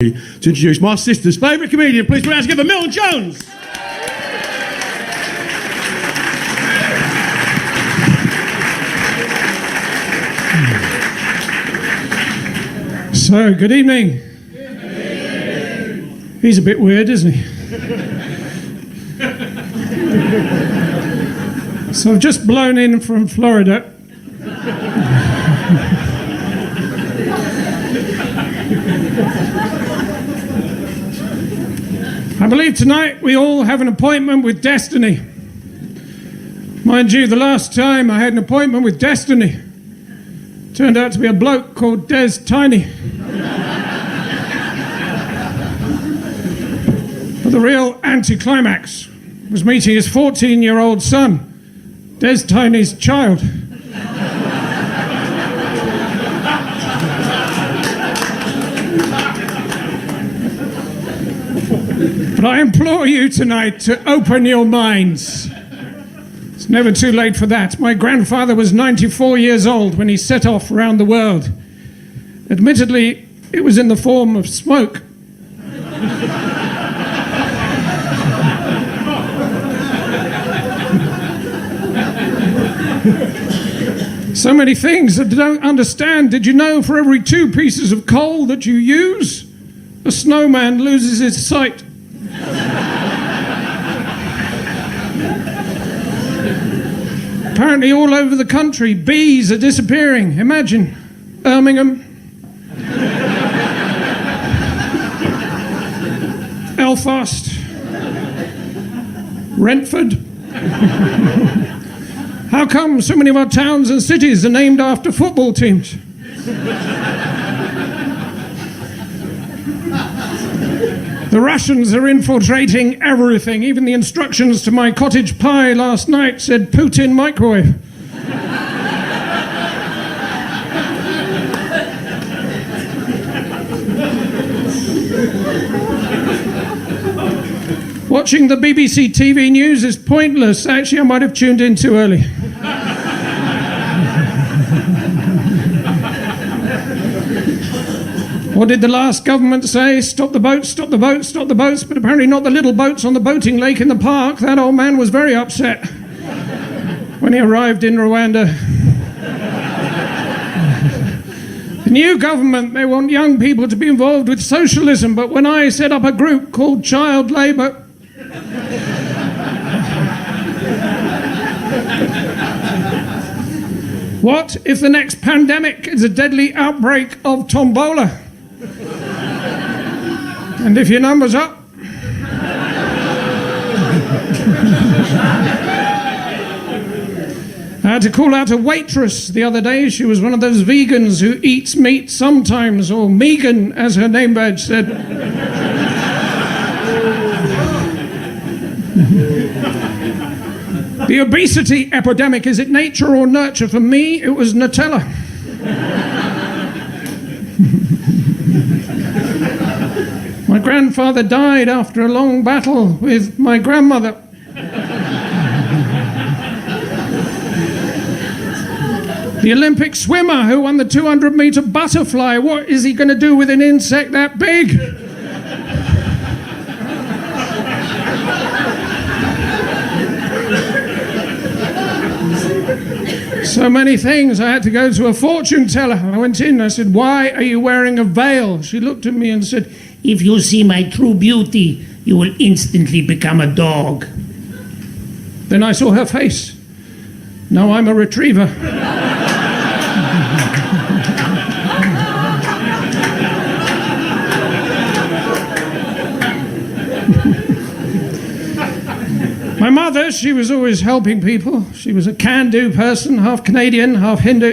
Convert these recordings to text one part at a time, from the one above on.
To introduce my sister's favourite comedian. Please put your hands together, Milton Jones. So, good evening. He's a bit weird, isn't he? So I've just blown in from Florida. I believe tonight we all have an appointment with destiny. Mind you, the last time I had an appointment with destiny turned out to be a bloke called Des Tiny. But the real anticlimax was meeting his 14-year-old son, Des Tiny's child. But I implore you tonight to open your minds. It's never too late for that. My grandfather was 94 years old when he set off around the world. Admittedly, it was in the form of smoke. So many things that I don't understand. Did you know for every 2 pieces of coal that you use, a snowman loses his sight? Apparently all over the country, bees are disappearing. Imagine, Birmingham, Belfast, Brentford. How come so many of our towns and cities are named after football teams? The Russians are infiltrating everything. Even the instructions to my cottage pie last night said Putin microwave. Watching the BBC TV news is pointless. Actually, I might have tuned in too early. What did the last government say? Stop the boats, stop the boats, stop the boats, but apparently not the little boats on the boating lake in the park. That old man was very upset when he arrived in Rwanda. The new government, they want young people to be involved with socialism, but when I set up a group called Child Labour, what if the next pandemic is a deadly outbreak of tombola? And if your number's up, I had to call out a waitress the other day. She was one of those vegans who eats meat sometimes, or Megan, as her name badge said. The obesity epidemic, is it nature or nurture? For me, it was Nutella. My grandfather died after a long battle with my grandmother. The Olympic swimmer who won the 200-meter butterfly, what is he going to do with an insect that big? So many things. I had to go to a fortune teller. I went in, I said, "Why are you wearing a veil?" She looked at me and said, "If you see my true beauty, you will instantly become a dog." Then I saw her face. Now I'm a retriever. My mother, she was always helping people. She was a can-do person, half Canadian, half Hindu.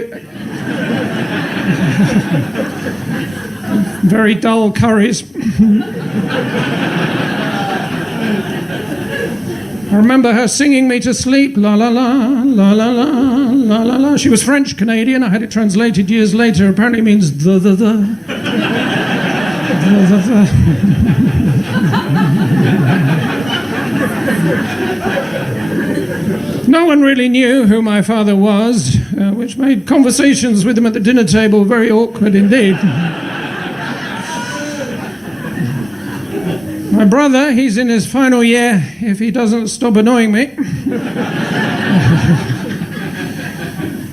Very dull curries. I remember her singing me to sleep, la la la, la la la, la la la. She was French-Canadian. I had it translated years later. Apparently it means the. No one really knew who my father was, which made conversations with him at the dinner table very awkward indeed. My brother, he's in his final year, if he doesn't stop annoying me.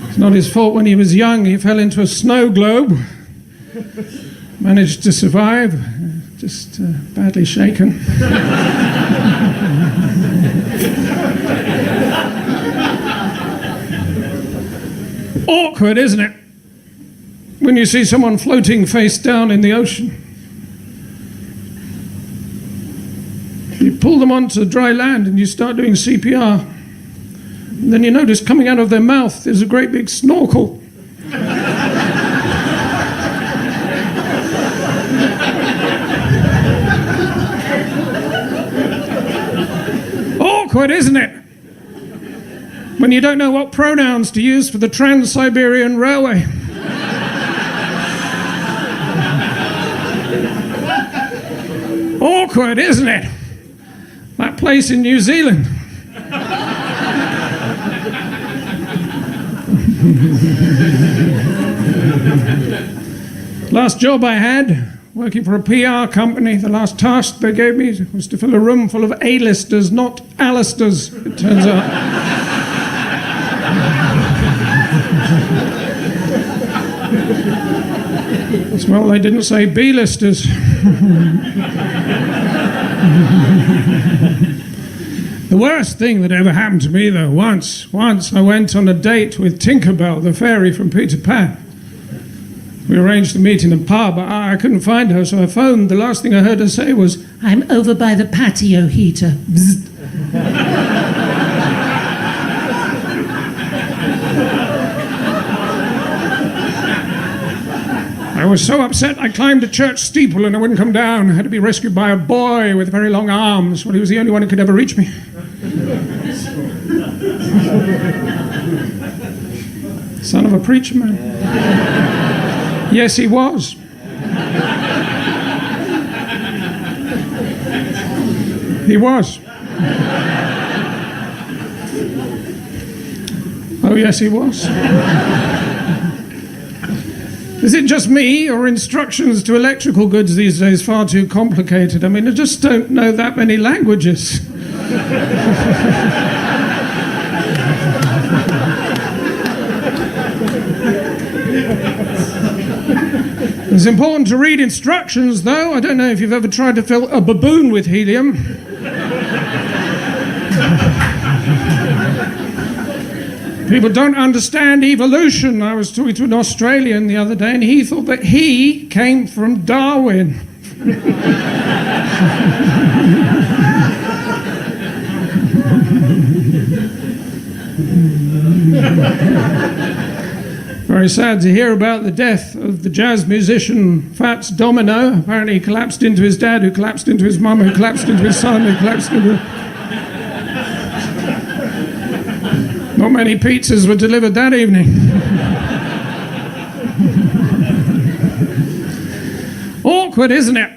It's not his fault. When he was young, he fell into a snow globe. Managed to survive, just badly shaken. Awkward, isn't it? When you see someone floating face down in the ocean. You pull them onto dry land and you start doing CPR. And then you notice coming out of their mouth there's a great big snorkel. Awkward, isn't it? When you don't know what pronouns to use for the Trans-Siberian Railway. Awkward, isn't it? That place in New Zealand. Last job I had, working for a PR company, the last task they gave me was to fill a room full of A-listers, not Alisters, it turns out. Well, they didn't say B-listers. The worst thing that ever happened to me, though, once I went on a date with Tinkerbell, the fairy from Peter Pan. We arranged to meet in a pub. I couldn't find her, so I phoned. The last thing I heard her say was, "I'm over by the patio heater." I was so upset I climbed a church steeple and I wouldn't come down. I had to be rescued by a boy with very long arms. Well, he was the only one who could ever reach me. Son of a preacher man. Yes, he was. He was. Oh, yes, he was. Is it just me, or instructions to electrical goods these days far too complicated? I mean, I just don't know that many languages. It's important to read instructions, though. I don't know if you've ever tried to fill a baboon with helium. People don't understand evolution. I was talking to an Australian the other day and he thought that he came from Darwin. Very sad to hear about the death of the jazz musician Fats Domino. Apparently he collapsed into his dad, who collapsed into his mum, who collapsed into his son, who collapsed into... Not many pizzas were delivered that evening. Awkward, isn't it?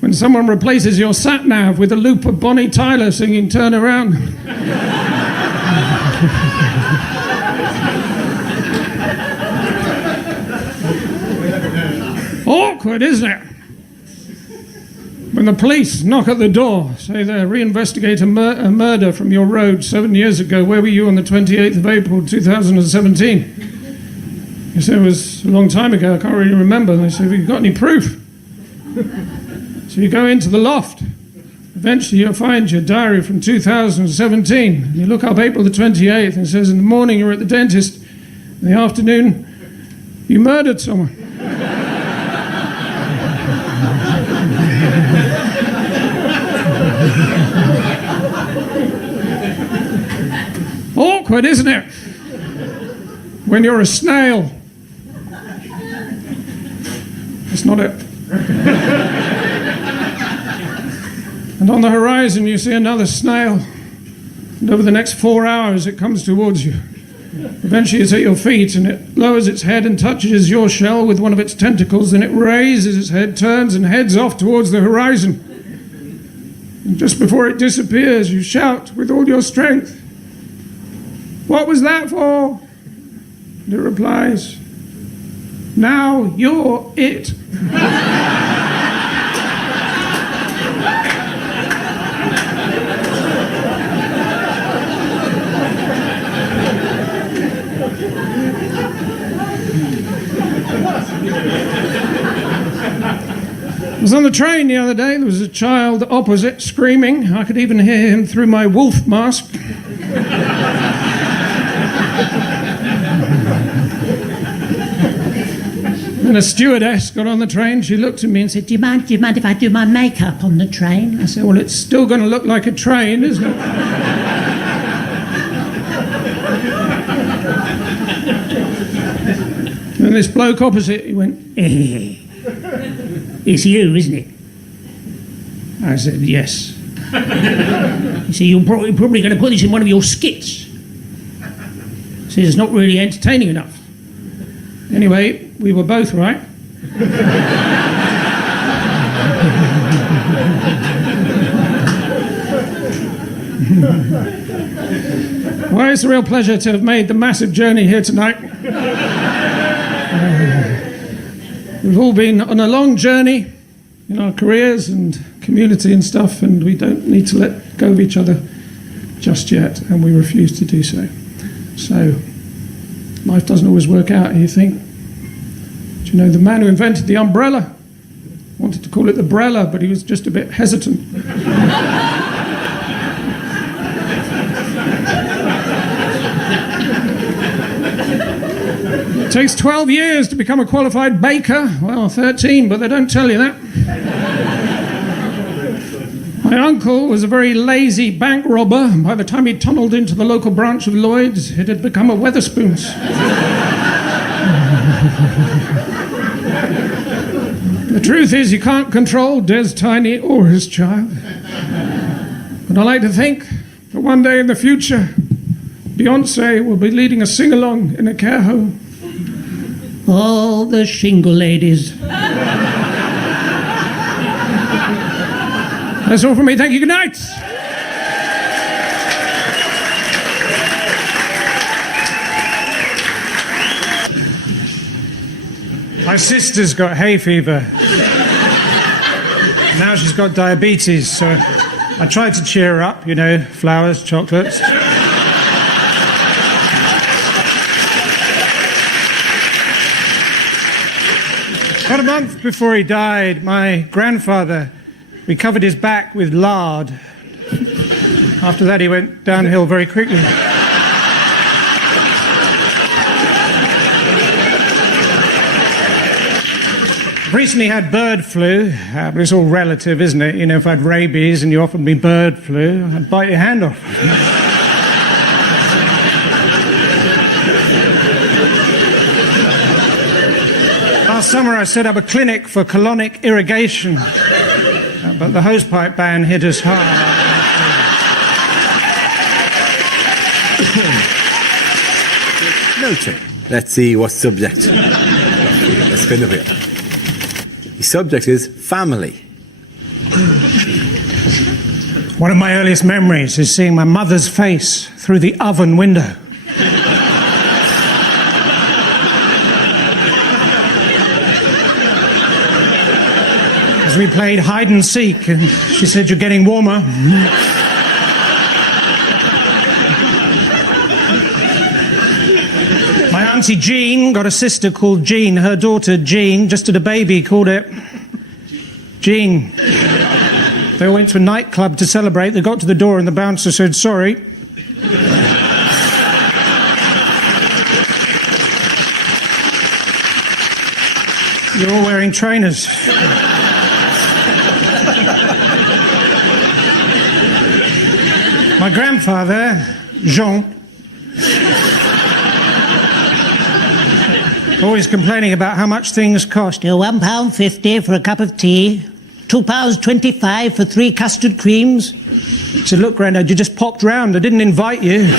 When someone replaces your sat-nav with a loop of Bonnie Tyler singing "Turn Around." Awkward, isn't it? When the police knock at the door, say they reinvestigate a murder from your road 7 years ago. Where were you on the 28th of April 2017? You say, it was a long time ago, I can't really remember. They say, have you got any proof? So you go into the loft. Eventually you'll find your diary from 2017. You look up April the 28th and it says, in the morning you were at the dentist. In the afternoon you murdered someone. Awkward, isn't it? When you're a snail. That's not it. And on the horizon you see another snail. And over the next 4 hours it comes towards you. Eventually it's at your feet and it lowers its head and touches your shell with one of its tentacles, then it raises its head, turns and heads off towards the horizon. And just before it disappears, you shout with all your strength, "What was that for?" And it replies, "Now you're it." was on the train the other day. There was a child opposite screaming. I could even hear him through my wolf mask. And a stewardess got on the train. She looked at me and said, do you mind if I do my makeup on the train? I said, well, it's still going to look like a train, isn't it? And this bloke opposite, he went, it's you, isn't it? I said, yes. He said, you're probably going to put this in one of your skits. He said, it's not really entertaining enough. Anyway, we were both right. Well, it's a real pleasure to have made the massive journey here tonight. We've all been on a long journey in our careers and community and stuff, and we don't need to let go of each other just yet, and we refuse to do so. So, life doesn't always work out, you think. Do you know, the man who invented the umbrella wanted to call it the brella, but he was just a bit hesitant. It takes 12 years to become a qualified baker. Well, 13, but they don't tell you that. My uncle was a very lazy bank robber. By the time he tunnelled into the local branch of Lloyd's, it had become a Wetherspoons. The truth is, you can't control Des Tiny or his child. But I like to think that one day in the future, Beyonce will be leading a sing-along in a care home. All the shingle ladies. That's all from me. Thank you. Good night. My sister's got hay fever. Now she's got diabetes, so I tried to cheer her up, you know, flowers, chocolates. About a month before he died, my grandfather recovered his back with lard. After that, he went downhill very quickly. Recently had bird flu, but it's all relative, isn't it? You know, if I had rabies and you offered me bird flu, I'd bite your hand off. Last summer I set up a clinic for colonic irrigation, but the hosepipe ban hit us hard. Milton, let's see what subject. Let's spin a bit. The subject is family. One of my earliest memories is seeing my mother's face through the oven window. As we played hide and seek, and she said, "You're getting warmer." My auntie Jean got a sister called Jean. Her daughter Jean just had a baby, called it Jean. They all went to a nightclub to celebrate. They got to the door and the bouncer said, "Sorry." You're all wearing trainers. My grandfather, Jean, always complaining about how much things cost. £1.50 for a cup of tea, £2.25 for 3 custard creams. I said, "Look, Grandad, you just popped round. I didn't invite you."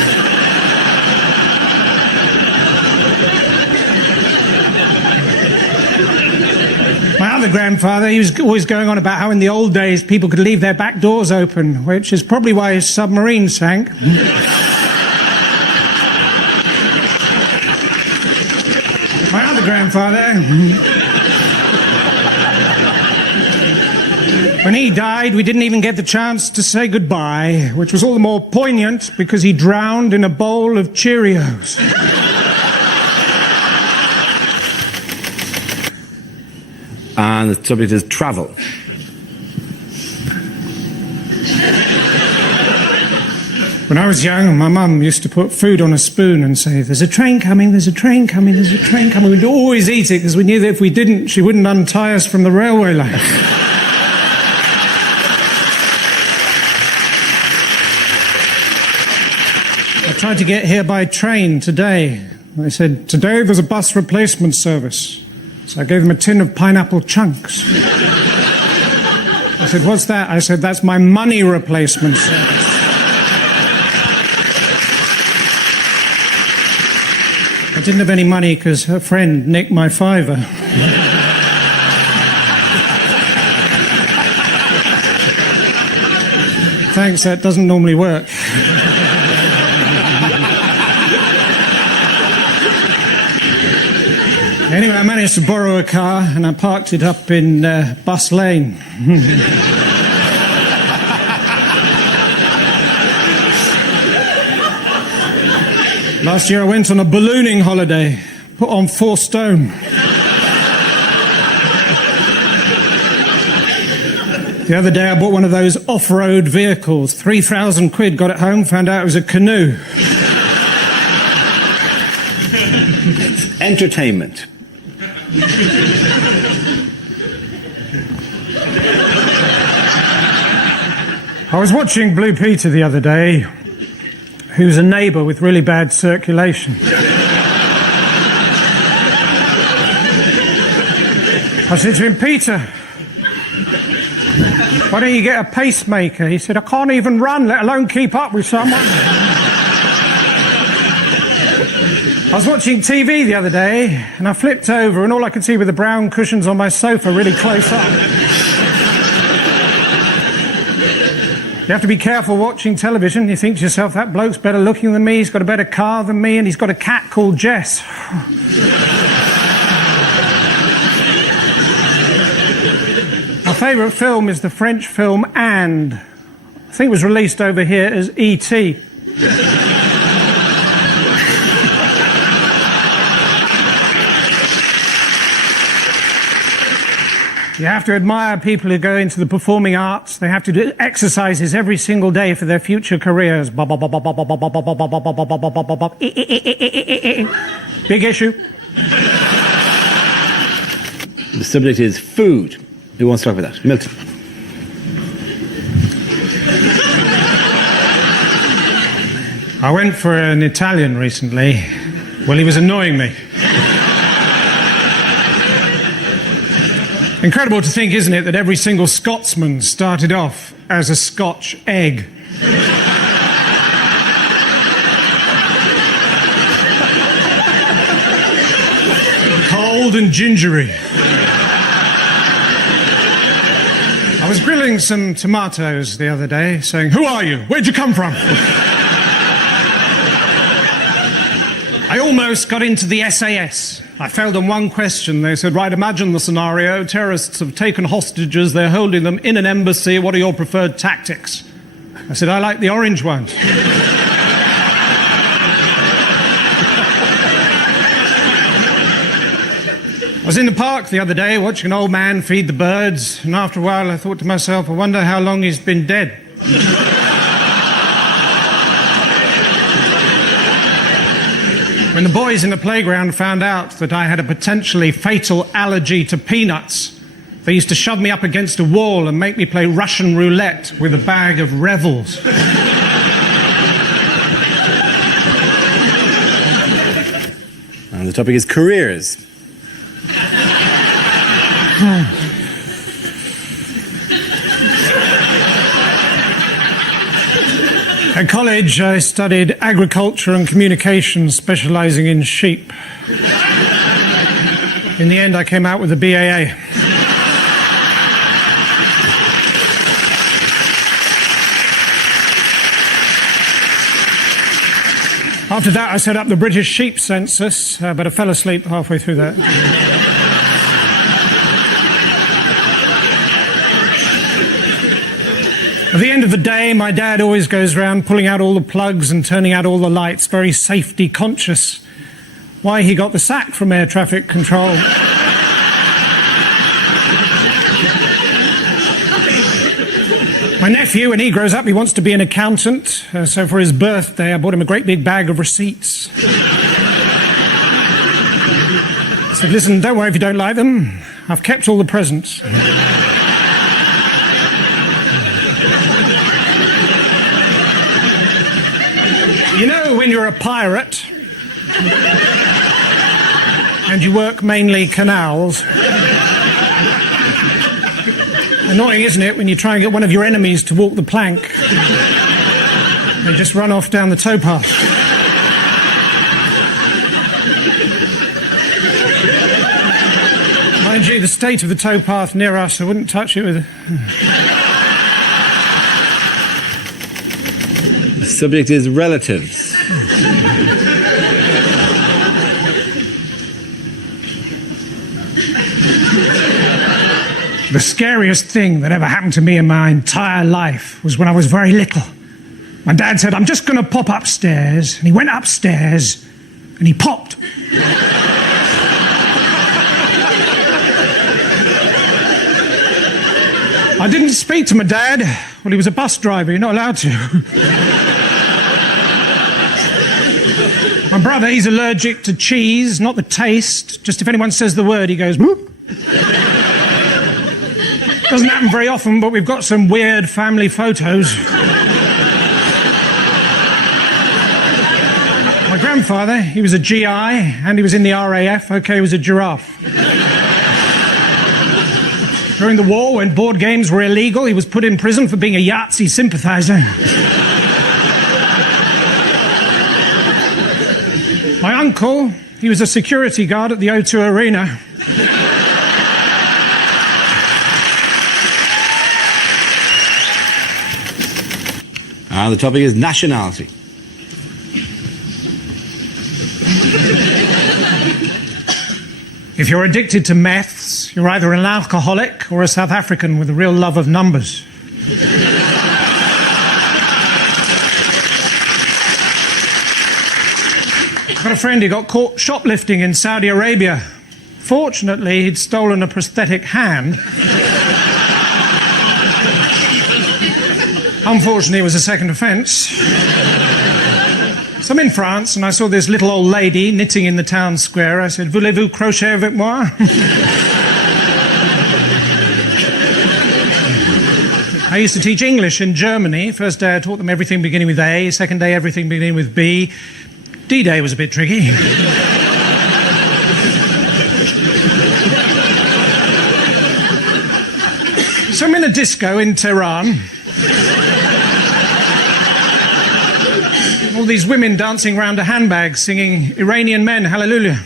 My other grandfather, he was always going on about how in the old days people could leave their back doors open, which is probably why his submarine sank. My other grandfather, when he died, we didn't even get the chance to say goodbye, which was all the more poignant because he drowned in a bowl of Cheerios. and the subject is travel. When I was young, my mum used to put food on a spoon and say, "There's a train coming, there's a train coming, there's a train coming." We'd always eat it because we knew that if we didn't, she wouldn't untie us from the railway line. I tried to get here by train today. They said, "Today there's a bus replacement service." So I gave them a tin of pineapple chunks. I said, "What's that?" I said, "That's my money replacement service." I didn't have any money because her friend nicked my fiver. Thanks, that doesn't normally work. Anyway, I managed to borrow a car and I parked it up in Bus Lane. Last year I went on a ballooning holiday, put on 4 stone. The other day I bought one of those off-road vehicles, 3,000 quid, got it home, found out it was a canoe. Entertainment. I was watching Blue Peter the other day, who's a neighbour with really bad circulation. I said to him, "Peter, why don't you get a pacemaker?" He said, "I can't even run, let alone keep up with someone." I was watching TV the other day, and I flipped over, and all I could see were the brown cushions on my sofa really close up. You have to be careful watching television. You think to yourself, that bloke's better looking than me, he's got a better car than me, and he's got a cat called Jess. My favourite film is the French film And. I think it was released over here as E.T. You have to admire people who go into the performing arts. They have to do exercises every single day for their future careers. Big issue. The subject is food. Who wants to talk about that? Milton. I went for an Italian recently. Well, he was annoying me. Incredible to think, isn't it, that every single Scotsman started off as a Scotch egg. Cold and gingery. I was grilling some tomatoes the other day, saying, "Who are you? Where'd you come from?" I almost got into the SAS. I failed on one question. They said, "Right, imagine the scenario. Terrorists have taken hostages. They're holding them in an embassy. What are your preferred tactics?" I said, "I like the orange ones." I was in the park the other day watching an old man feed the birds, and after a while I thought to myself, I wonder how long he's been dead. When the boys in the playground found out that I had a potentially fatal allergy to peanuts, they used to shove me up against a wall and make me play Russian roulette with a bag of Revels. And the topic is careers. At college, I studied agriculture and communications, specialising in sheep. In the end, I came out with a BAA. After that, I set up the British Sheep Census, but I fell asleep halfway through that. At the end of the day, my dad always goes around pulling out all the plugs and turning out all the lights, very safety conscious. Why he got the sack from air traffic control, My nephew, when he grows up, he wants to be an accountant. So for his birthday, I bought him a great big bag of receipts. I said, listen, don't worry if you don't like them. I've kept all the presents. You know, when you're a pirate and you work mainly canals, annoying, isn't it, when you try and get one of your enemies to walk the plank? They just run off down the towpath. Mind you, the state of the towpath near us, I wouldn't touch it with... The subject is relatives. The scariest thing that ever happened to me in my entire life was when I was very little. My dad said, I'm just going to pop upstairs. And he went upstairs and he popped. I didn't speak to my dad. Well, he was a bus driver. You're not allowed to. My brother, he's allergic to cheese, not the taste. Just if anyone says the word, he goes, whoop. Doesn't happen very often, but we've got some weird family photos. My grandfather, he was a GI, and he was in the RAF. Okay, he was a giraffe. During the war, when board games were illegal, he was put in prison for being a Yahtzee sympathiser. My uncle, he was a security guard at the O2 Arena. The topic is nationality. If you're addicted to meths, you're either an alcoholic or a South African with a real love of numbers. I've got a friend who got caught shoplifting in Saudi Arabia. Fortunately, he'd stolen a prosthetic hand. Unfortunately, it was a second offence. So I'm in France, and I saw this little old lady knitting in the town square. I said, voulez-vous crochet avec moi? I used to teach English in Germany. First day I taught them everything beginning with A. Second day, everything beginning with B. D-Day was a bit tricky. So I'm in a disco in Tehran. All these women dancing around a handbag singing Iranian Men, Hallelujah.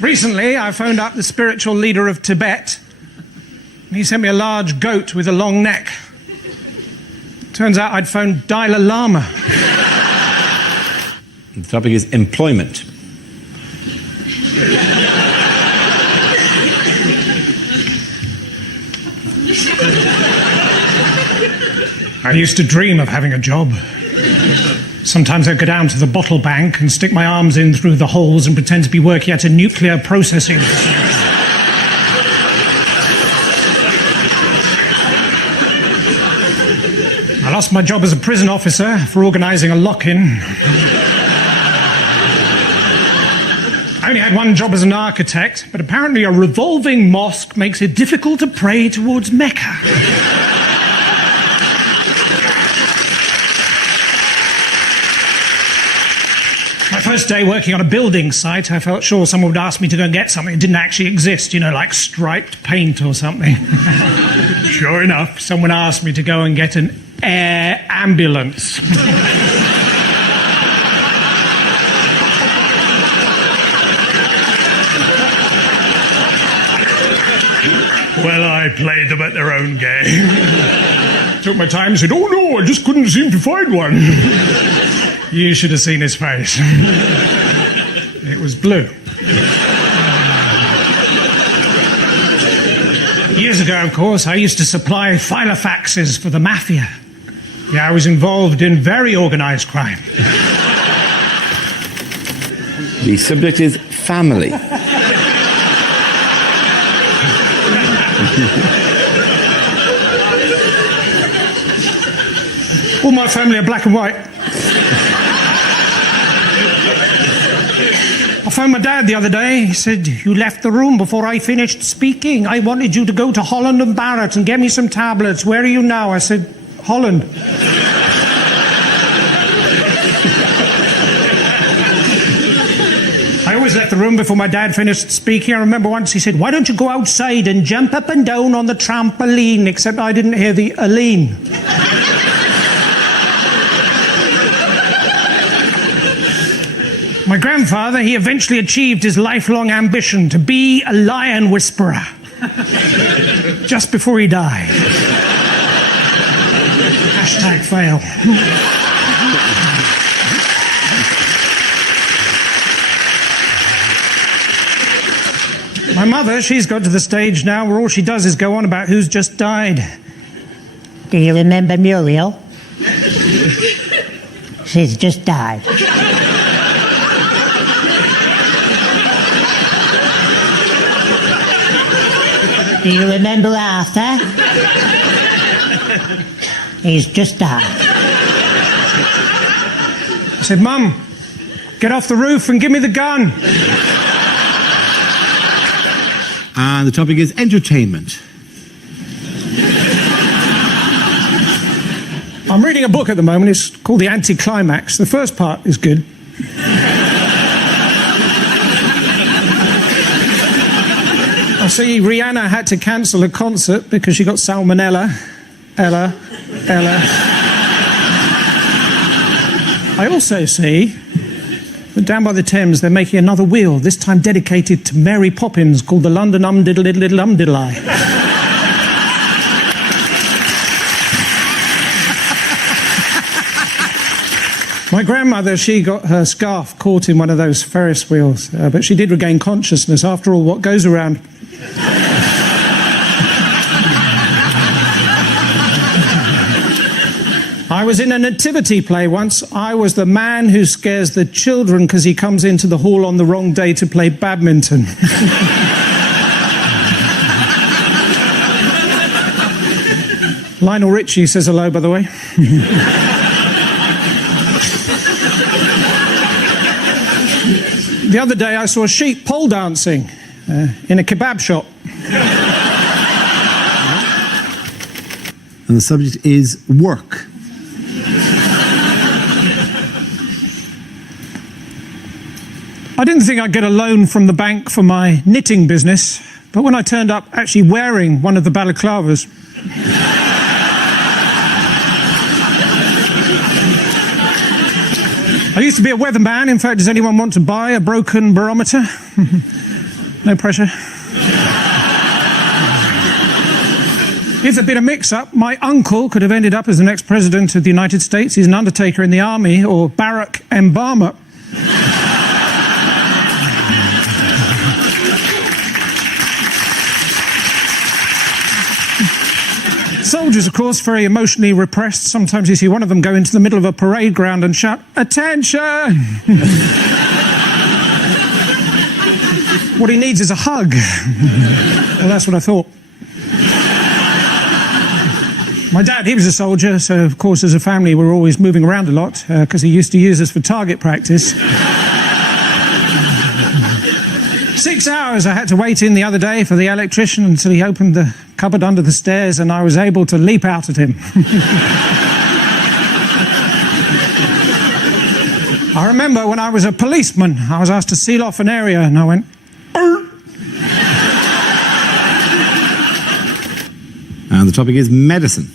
Recently, I phoned up the spiritual leader of Tibet. He sent me a large goat with a long neck. Turns out I'd phoned Dalai Lama. The topic is employment. I used to dream of having a job. Sometimes I'd go down to the bottle bank and stick my arms in through the holes and pretend to be working at a nuclear processing facility. I lost my job as a prison officer for organising a lock-in. I only had one job as an architect, but apparently a revolving mosque makes it difficult to pray towards Mecca. My first day working on a building site, I felt sure someone would ask me to go and get something that didn't actually exist, you know, like striped paint or something. Sure enough, someone asked me to go and get an air ambulance. Well, I played them at their own game. Took my time and said, oh no, I just couldn't seem to find one. You should have seen his face. It was blue. Years ago, of course, I used to supply filofaxes for the mafia. Yeah, I was involved in very organised crime. The subject is family. All my family are black and white. I phoned my dad the other day. He said, "You left the room before I finished speaking. I wanted you to go to Holland and Barrett and get me some tablets. Where are you now?" I said, "Holland." I always left the room before my dad finished speaking. I remember once he said, "Why don't you go outside and jump up and down on the trampoline?" Except I didn't hear the Aline. My grandfather, he eventually achieved his lifelong ambition to be a lion whisperer. Just before he died. Hashtag fail. My mother, she's got to the stage now where all she does is go on about who's just died. Do you remember Muriel? She's just died. Do you remember Arthur? He's just died. I said, "Mum, get off the roof and give me the gun." And the topic is entertainment. I'm reading a book at the moment. It's called The Anticlimax. The first part is good. I see Rihanna had to cancel a concert because she got salmonella. Ella. I also see that down by the Thames they're making another wheel, this time dedicated to Mary Poppins, called the London Diddle-Diddle-Diddle-Diddle-I. My grandmother, she got her scarf caught in one of those Ferris wheels, but she did regain consciousness. After all, what goes around... I was in a nativity play once. I was the man who scares the children because he comes into the hall on the wrong day to play badminton. Lionel Richie says hello, by the way. The other day I saw a sheep pole dancing in a kebab shop. And the subject is work. I didn't think I'd get a loan from the bank for my knitting business, but when I turned up actually wearing one of the balaclavas, I used to be a weatherman. In fact, does anyone want to buy a broken barometer? No pressure. Here's a bit of mix-up. My uncle could have ended up as the next president of the United States. He's an undertaker in the army, or Barack Obama. Soldiers, of course, very emotionally repressed. Sometimes you see one of them go into the middle of a parade ground and shout, "Attention!" What he needs is a hug. Well, that's what I thought. My dad, he was a soldier, so of course as a family we were always moving around a lot because he used to use us for target practice. 6 hours I had to wait in the other day for the electrician until he opened the cupboard under the stairs and I was able to leap out at him. I remember when I was a policeman, I was asked to seal off an area and I went, "Arr!" And the topic is medicine.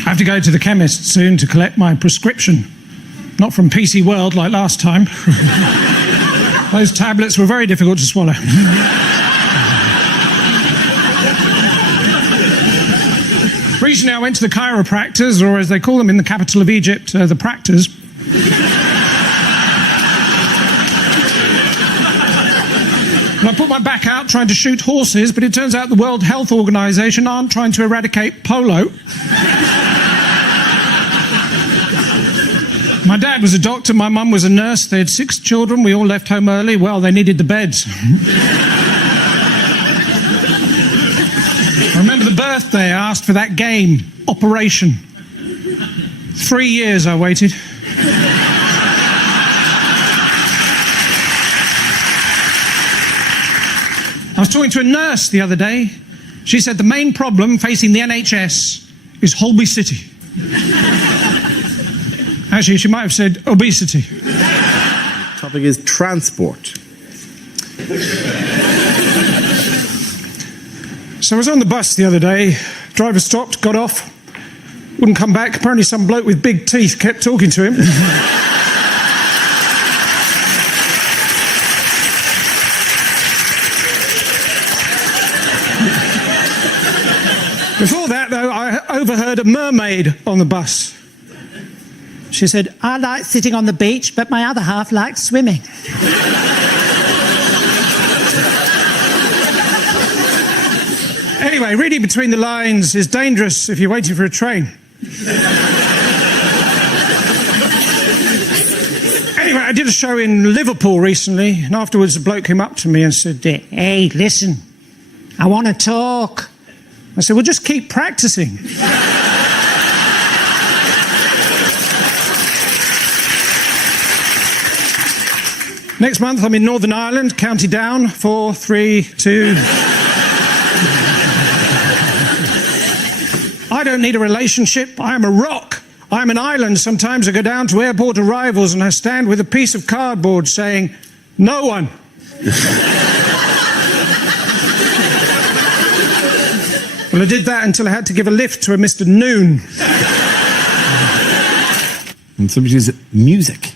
I have to go to the chemist soon to collect my prescription. Not from PC World like last time. Those tablets were very difficult to swallow. Recently I went to the chiropractors, or as they call them in the capital of Egypt, the practors. And I put my back out trying to shoot horses, but it turns out the World Health Organization aren't trying to eradicate polo. My dad was a doctor, my mum was a nurse. They had 6 children. We all left home early. Well, they needed the beds. I remember the birthday I asked for that game, Operation. 3 years I waited. I was talking to a nurse the other day. She said the main problem facing the NHS is Holby City. Actually, she might have said obesity. Topic is transport. So I was on the bus the other day. Driver stopped, got off, wouldn't come back. Apparently some bloke with big teeth kept talking to him. Before that, though, I overheard a mermaid on the bus. She said, I like sitting on the beach, but my other half likes swimming. anyway, reading between the lines is dangerous if you're waiting for a train. Anyway, I did a show in Liverpool recently, and afterwards a bloke came up to me and said, Hey, listen, I want to talk. I said, well, just keep practicing. Next month, I'm in Northern Ireland, County Down, 4, 3, 2... I don't need a relationship. I am a rock. I am an island. Sometimes I go down to airport arrivals and I stand with a piece of cardboard saying, no one. Well, I did that until I had to give a lift to a Mr. Noon. And somebody says music.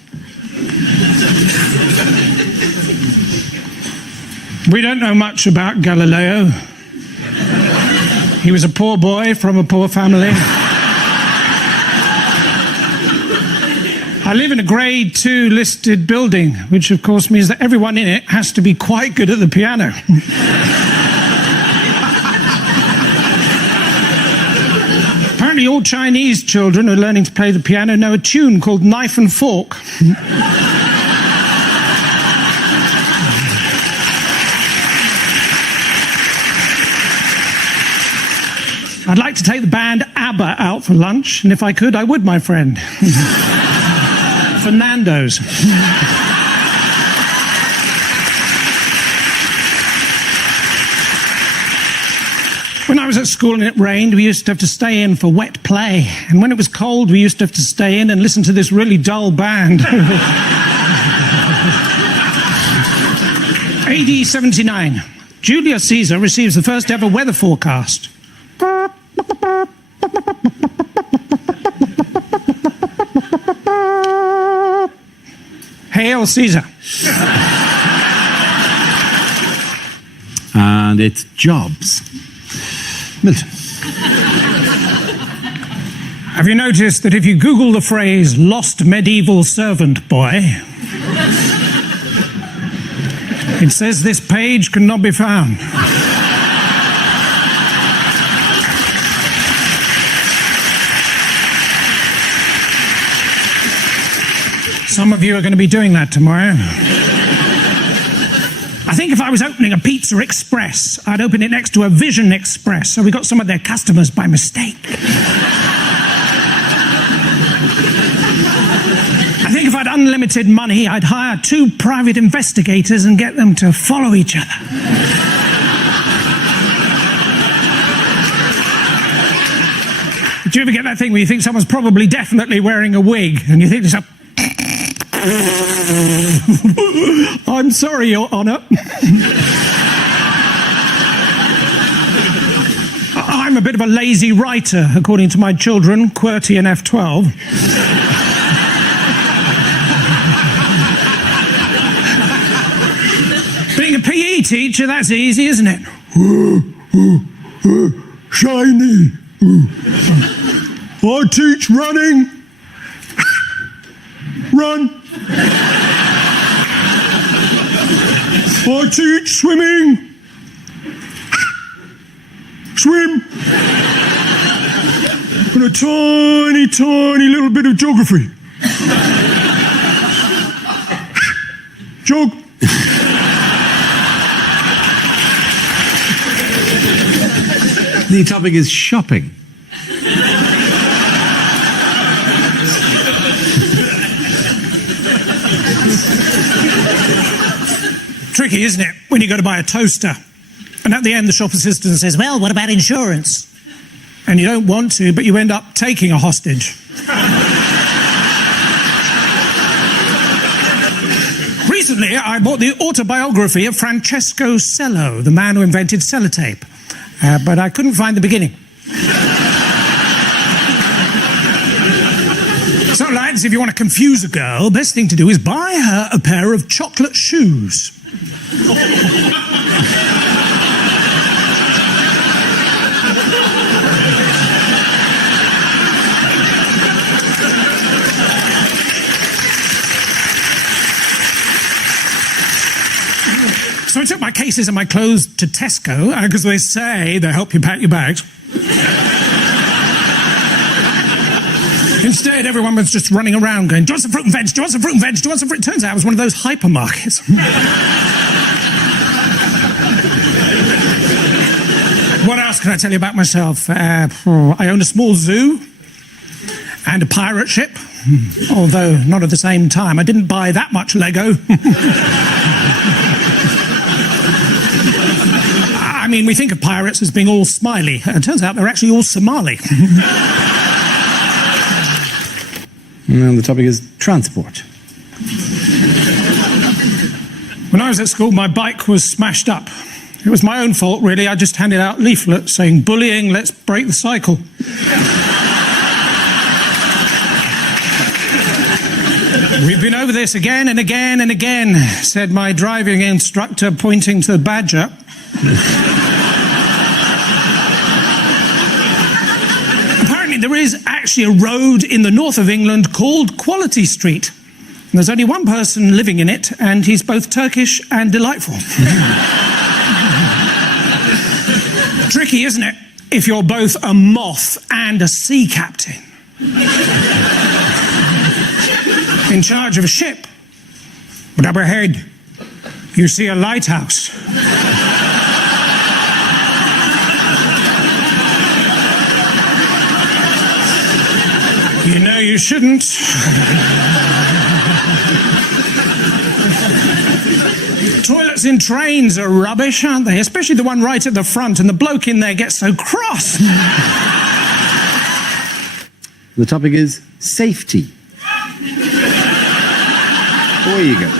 We don't know much about Galileo. He was a poor boy from a poor family. I live in a grade 2 listed building, which of course means that everyone in it has to be quite good at the piano. Apparently all Chinese children who are learning to play the piano know a tune called Knife and Fork. I'd like to take the band ABBA out for lunch, and if I could, I would, my friend. Fernando's. When I was at school and it rained, we used to have to stay in for wet play. And when it was cold, we used to have to stay in and listen to this really dull band. AD 79. Julius Caesar receives the first ever weather forecast. Hail Caesar. And it's jobs. Milton. Have you noticed that if you Google the phrase lost medieval servant boy, it says this page cannot be found? Some of you are going to be doing that tomorrow. I think if I was opening a Pizza Express, I'd open it next to a Vision Express, so we got some of their customers by mistake. I think if I had unlimited money, I'd hire 2 private investigators and get them to follow each other. Do you ever get that thing where you think someone's probably definitely wearing a wig, and you think to yourself, I'm sorry, Your Honour. I'm a bit of a lazy writer, according to my children, QWERTY and F12. Being a PE teacher, that's easy, isn't it? Shiny. I teach running. Run. I teach swimming. Swim. And a tiny, tiny little bit of geography. Jug. The topic is shopping. Tricky, isn't it, when you go to buy a toaster, and at the end the shop assistant says, well, what about insurance? And you don't want to, but you end up taking a hostage. Recently, I bought the autobiography of Francesco Cello, the man who invented sellotape, but I couldn't find the beginning. So, lads, if you want to confuse a girl, best thing to do is buy her a pair of chocolate shoes. So I took my cases and my clothes to Tesco, because they say they help you pack your bags. Instead, everyone was just running around going, do you want some fruit and veg? Do you want some fruit and veg? Do you want some fruit? Turns out it was one of those hypermarkets. What else can I tell you about myself? I own a small zoo and a pirate ship, although not at the same time. I didn't buy that much Lego. I mean, we think of pirates as being all smiley. It turns out they're actually all Somali. And the topic is transport. When I was at school, my bike was smashed up. It was my own fault, really. I just handed out leaflets saying, bullying, let's break the cycle. We've been over this again and again and again, said my driving instructor, pointing to the badger. Apparently there is actually a road in the north of England called Quality Street. And there's only one person living in it, and he's both Turkish and delightful. Tricky, isn't it, if you're both a moth and a sea captain? In charge of a ship. But up ahead, you see a lighthouse. You know you shouldn't. Toilets in trains are rubbish, aren't they? Especially the one right at the front, and the bloke in there gets so cross. The topic is safety. Away you go.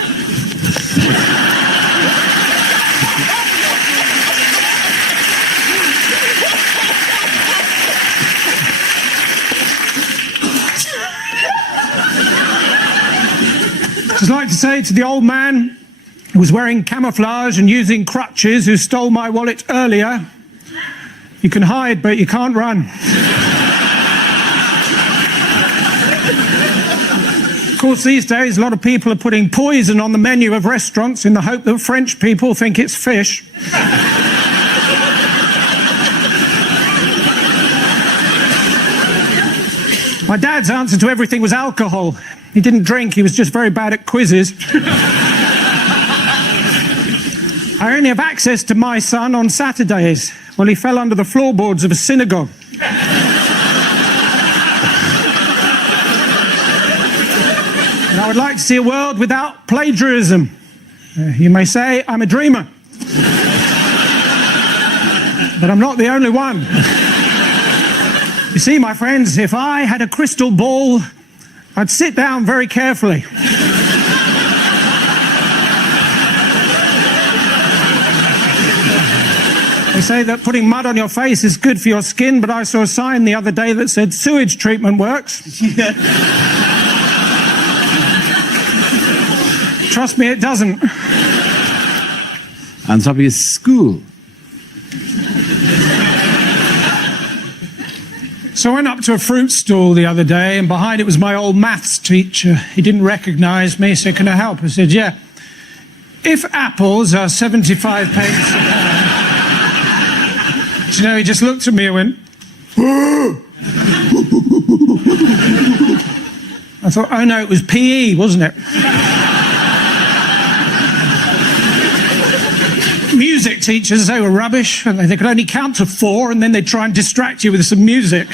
I'd like to say to the old man who was wearing camouflage and using crutches, who stole my wallet earlier, you can hide, but you can't run. Of course, these days, a lot of people are putting poison on the menu of restaurants in the hope that French people think it's fish. My dad's answer to everything was alcohol. He didn't drink, he was just very bad at quizzes. I only have access to my son on Saturdays. Well, he fell under the floorboards of a synagogue. And I would like to see a world without plagiarism. You may say I'm a dreamer. But I'm not the only one. You see, my friends, if I had a crystal ball, I'd sit down very carefully. They say that putting mud on your face is good for your skin, but I saw a sign the other day that said sewage treatment works. Trust me, it doesn't. And the topic is school. So I went up to a fruit stall the other day, and behind it was my old maths teacher. He didn't recognise me, so can I help? I said, yeah. If apples are 75 pence a pound... You know, he just looked at me and went... I thought, oh no, it was PE, wasn't it? Music teachers, they were rubbish. And they could only count to 4 and then they'd try and distract you with some music.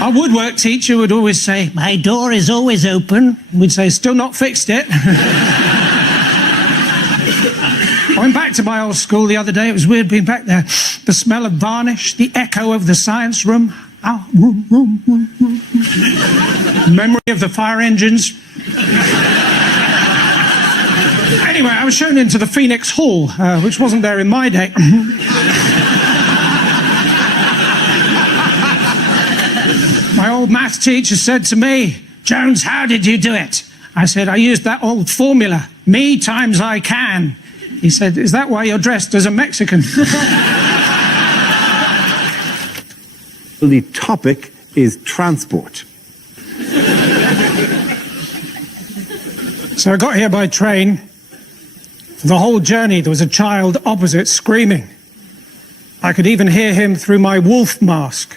Our woodwork teacher would always say, My door is always open. we'd say, still not fixed it. I went back to my old school the other day. It was weird being back there. The smell of varnish, the echo of the science room. Oh, room. Memory of the fire engines. Anyway, I was shown into the Phoenix Hall, which wasn't there in my day. My old math teacher said to me, Jones, how did you do it? I said, I used that old formula, me times I can. He said, is that why you're dressed as a Mexican? The topic is transport. So I got here by train. For the whole journey, there was a child opposite screaming. I could even hear him through my wolf mask.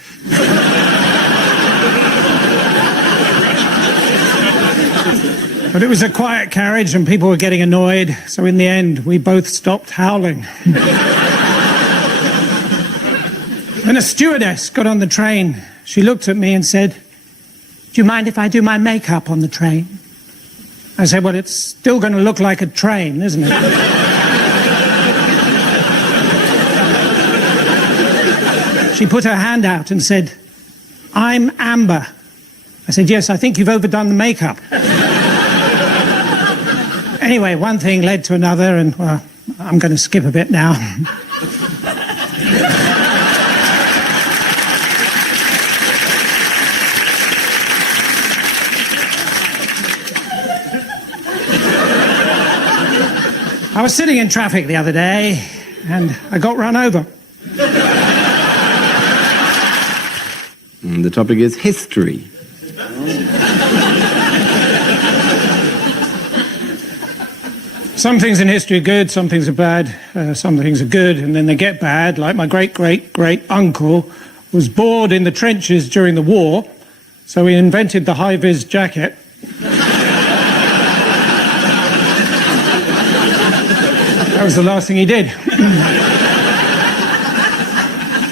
But it was a quiet carriage and people were getting annoyed, so in the end, we both stopped howling. When a stewardess got on the train, she looked at me and said, do you mind if I do my makeup on the train? I said, well, it's still going to look like a train, isn't it? She put her hand out and said, I'm Amber. I said, yes, I think you've overdone the makeup. Anyway, one thing led to another, and well, I'm going to skip a bit now. I was sitting in traffic the other day, and I got run over. And the topic is history. Some things in history are good, some things are bad, some things are good, and then they get bad, like my great-great-great-uncle was bored in the trenches during the war, so he invented the high-vis jacket. That was the last thing he did.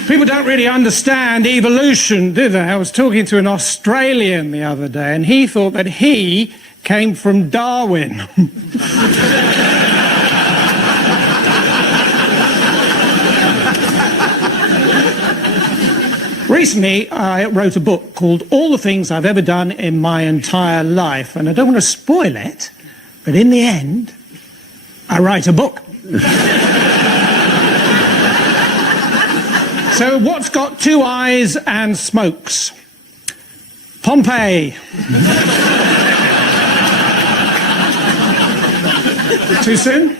People don't really understand evolution, do they? I was talking to an Australian the other day, and he thought that he came from Darwin. Recently, I wrote a book called All the Things I've Ever Done in My Entire Life, and I don't want to spoil it, but in the end, I write a book. So what's got 2 eyes and smokes? Pompeii. Too soon?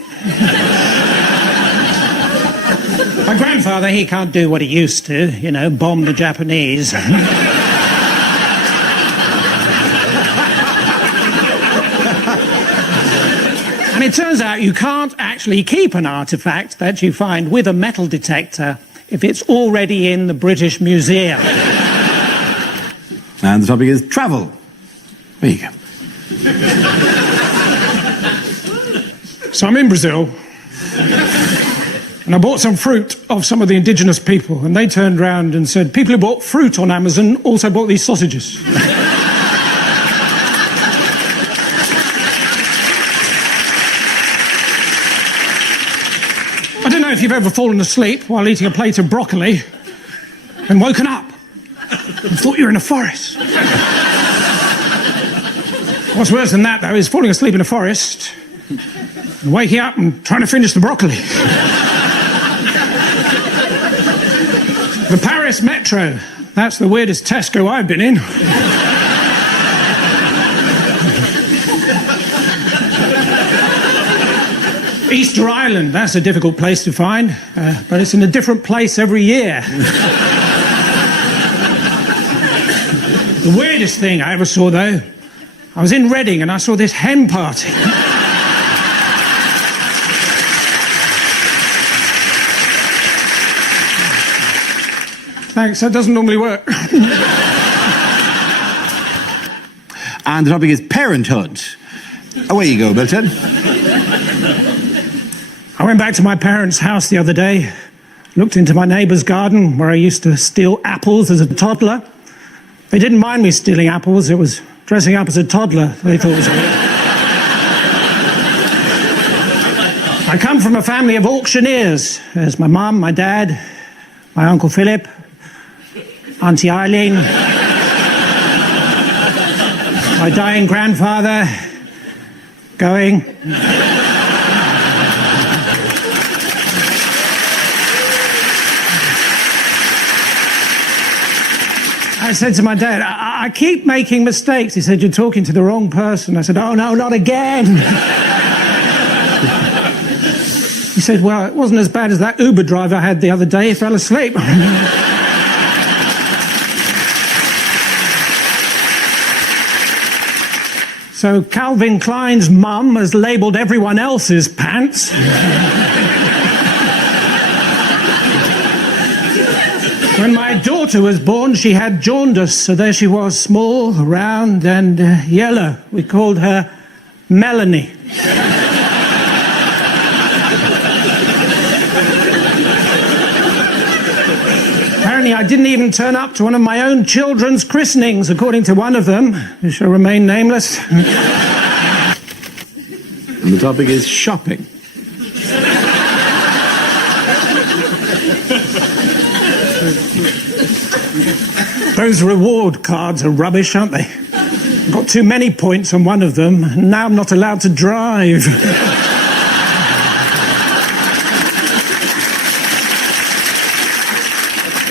My grandfather, he can't do what he used to, you know, bomb the Japanese. And it turns out you can't actually keep an artifact that you find with a metal detector if it's already in the British Museum. And the topic is travel. There you go. So I'm in Brazil, and I bought some fruit of some of the indigenous people, and they turned round and said, people who bought fruit on Amazon also bought these sausages. I don't know if you've ever fallen asleep while eating a plate of broccoli and woken up and thought you were in a forest. What's worse than that, though, is falling asleep in a forest and waking up and trying to finish the broccoli. The Paris Metro, that's the weirdest Tesco I've been in. Easter Island, that's a difficult place to find, but it's in a different place every year. The weirdest thing I ever saw, though, I was in Reading and I saw this hen party. Thanks, that doesn't normally work. And the topic is parenthood. Away you go, Milton. I went back to my parents' house the other day, looked into my neighbour's garden where I used to steal apples as a toddler. They didn't mind me stealing apples, it was dressing up as a toddler they thought was weird. I come from a family of auctioneers. There's my mum, my dad, my Uncle Philip, Auntie Eileen, my dying grandfather, going. I said to my dad, I keep making mistakes. He said, you're talking to the wrong person. I said, oh no, not again. He said, well, it wasn't as bad as that Uber driver I had the other day. He fell asleep. So Calvin Klein's mum has labelled everyone else's pants. When my daughter was born, she had jaundice, so there she was, small, round, and yellow. We called her Melanie. Apparently, I didn't even turn up to one of my own children's christenings, according to one of them, who shall remain nameless. And the topic is shopping. Those reward cards are rubbish, aren't they? Got too many points on one of them, and now I'm not allowed to drive.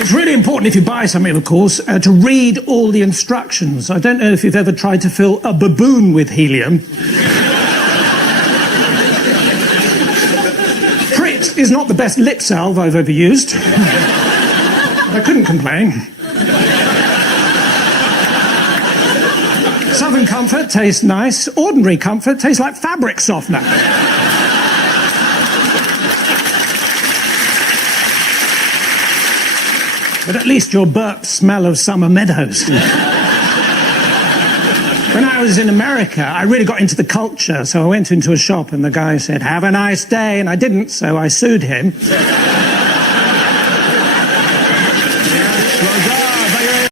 It's really important if you buy something, of course, to read all the instructions. I don't know if you've ever tried to fill a baboon with helium. Prit is not the best lip salve I've ever used. I couldn't complain. Southern Comfort tastes nice. Ordinary Comfort tastes like fabric softener. But at least your burps smell of summer meadows. When I was in America, I really got into the culture, so I went into a shop and the guy said, "Have a nice day," and I didn't, so I sued him.